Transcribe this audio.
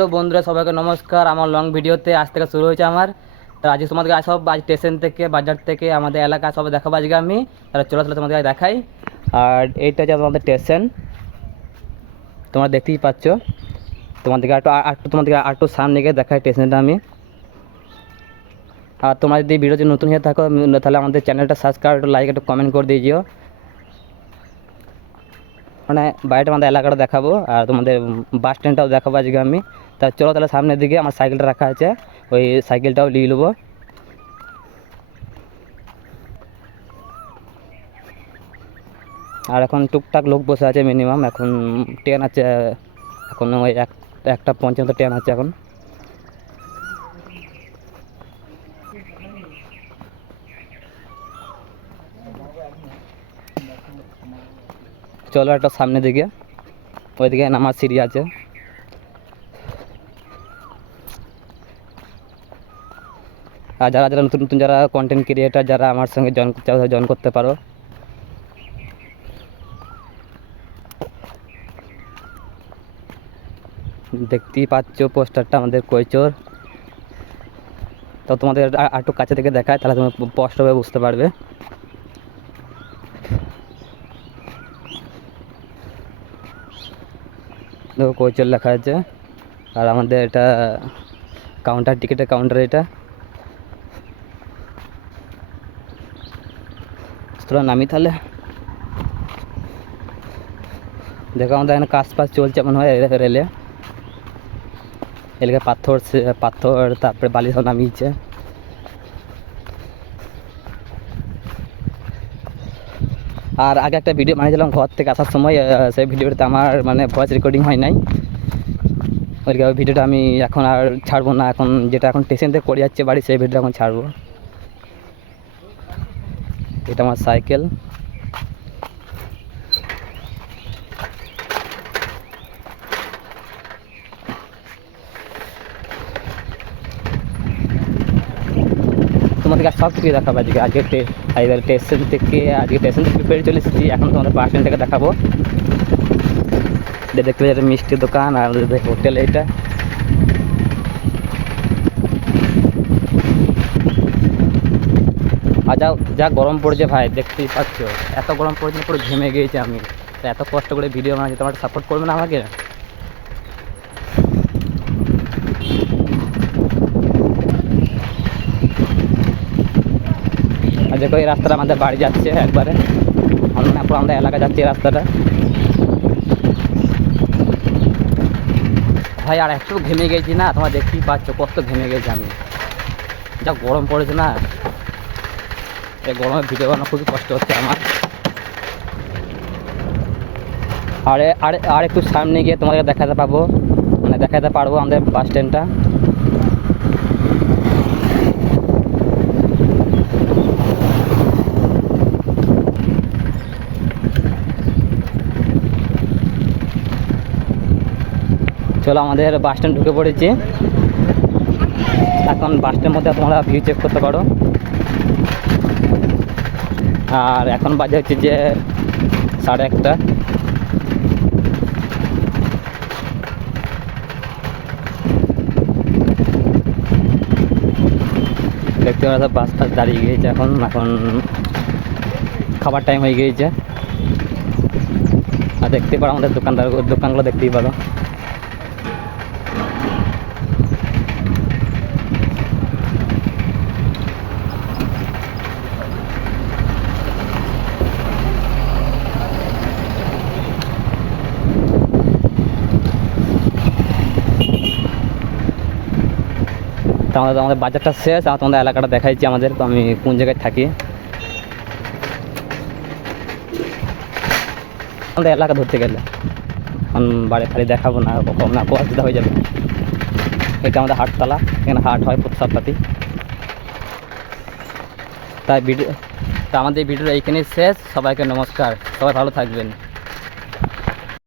তো বন্ধুরা সবাইকে নমস্কার। আমার লং ভিডিওতে আজ থেকে শুরু হয়েছে আমার। তার আজকে তোমাদেরকে সব আজ স্টেশন থেকে বাজার থেকে আমাদের এলাকা সব দেখাবো আজকে আমি। তাহলে চলো চলো তোমাদেরকে দেখাই। আর এইটা হচ্ছে আমাদের স্টেশন, তোমরা দেখতেই পাচ্ছ। তোমাদেরকে তোমাদেরকে একটু সামনে গিয়ে দেখাই স্টেশনটা আমি। আর তোমরা যদি ভিডিওতে নতুন হয়ে থাকো তাহলে আমাদের চ্যানেলটা সাবস্ক্রাইব, একটু লাইক, একটু কমেন্ট করে দিয়েছিও। মানে বাইরেটা আমাদের এলাকাটা দেখাবো আর তোমাদের বাস স্ট্যান্ডটাও দেখাবো আজকে আমি। তা চলো তাহলে সামনের দিকে আমার সাইকেলটা রাখা আছে, ওই সাইকেলটাও নিয়ে নেবো। আর এখন টুকটাক লোক বসে আছে মিনিমাম, এখন ট্রেন আছে, এখন ওই 1টা 55 ট্রেন আছে এখন। চলো একটা সামনের দিকে, ওইদিকে নামার সিঁড়ি আছে। আর যারা যারা নতুন নতুন যারা কন্টেন্ট ক্রিয়েটার যারা আমার সঙ্গে জয়েন করতে পারো। দেখতেই পাচ্ছ পোস্টারটা আমাদের কৈচর। তো তোমাদের একটু কাছে থেকে দেখায়, তাহলে তুমি স্পষ্টভাবে বুঝতে পারবে। দেখো কৈচর লেখা আছে। আর আমাদের এটা কাউন্টার, টিকিটের কাউন্টার এটা। তোরা নামি তাহলে। দেখো আমাদের এখানে কাজ ফাজ চলছে মনে হয় রেলে। এলাকায় পাথর তারপরে বালি সব নামিয়েছে। আর আগে একটা ভিডিও বানিয়েছিলাম ঘর থেকে আসার সময়, সেই ভিডিওটাতে আমার মানে ভয়েস রেকর্ডিং হয় নাই। ওই ভিডিওটা আমি এখন আর ছাড়বো না, এখন যেটা এখন স্টেশন থেকে করে যাচ্ছে বাড়ি সেই ভিডিওটা এখন ছাড়বো। এটা আমার সাইকেল। তোমাদেরকে সব কিছু দেখাবো আজকে। স্টেশন থেকে বেরিয়ে চলে এসেছি, এখন তোমাদের বাস স্ট্যান্ড থেকে দেখাবো। দেখতে একটা মিষ্টির দোকান আর হোটেল এটা। আর যা গরম পড়েছে ভাই, দেখতেই পাচ্ছ এত গরম পড়েছে, পুরো ঘেমে গিয়েছে আমি। এত কষ্ট করে ভিডিও বানাচ্ছি, তোমার সাপোর্ট করবে না আমাকে? আর দেখো এই রাস্তাটা আমাদের বাড়ি যাচ্ছে একবারে, আমাদের এলাকা যাচ্ছে এই রাস্তাটা। ভাই আর একটু ঘেমে গেছি না, তোমরা দেখতেই পাচ্ছ কত ঘেমে গেছি আমি। যা গরম পড়েছে না, এই গরমে ভিডিও বানানো খুবই কষ্ট হচ্ছে আমার। আর একটু সামনে গিয়ে তোমাদের দেখাতে পারবো আমাদের বাস স্ট্যান্ডটা। চলো আমাদের বাস স্ট্যান্ড ঢুকে পড়েছি। এখন বাস স্ট্যান্ডের মধ্যে তোমরা ভিউ চেক করতে পারো। আর এখন বাজে হচ্ছে যে 1:30। দেখতে পাচ্ছ বাস টাস দাঁড়িয়ে গিয়েছে, এখন খাবার টাইম হয়ে গিয়েছে। আর দেখতে পারো আমাদের দোকানগুলো দেখতেই পারো। তো আমাদের বাজারটা শেষ, আর তোমাদের এলাকাটা দেখাইছি আমাদের, তো আমি কোন জায়গায় থাকি। আমাদের এলাকা ধরতে গেলে এখন বাড়ি খালি দেখাবো না, কখন না অসুবিধা হয়ে যাবে। এটা আমাদের হাটতলা, এখানে হাট হয় প্রতি সপ্তাহতেই। তাই আমাদের ভিডিওটা এইখানেই শেষ। সবাইকে নমস্কার, সবাই ভালো থাকবেন।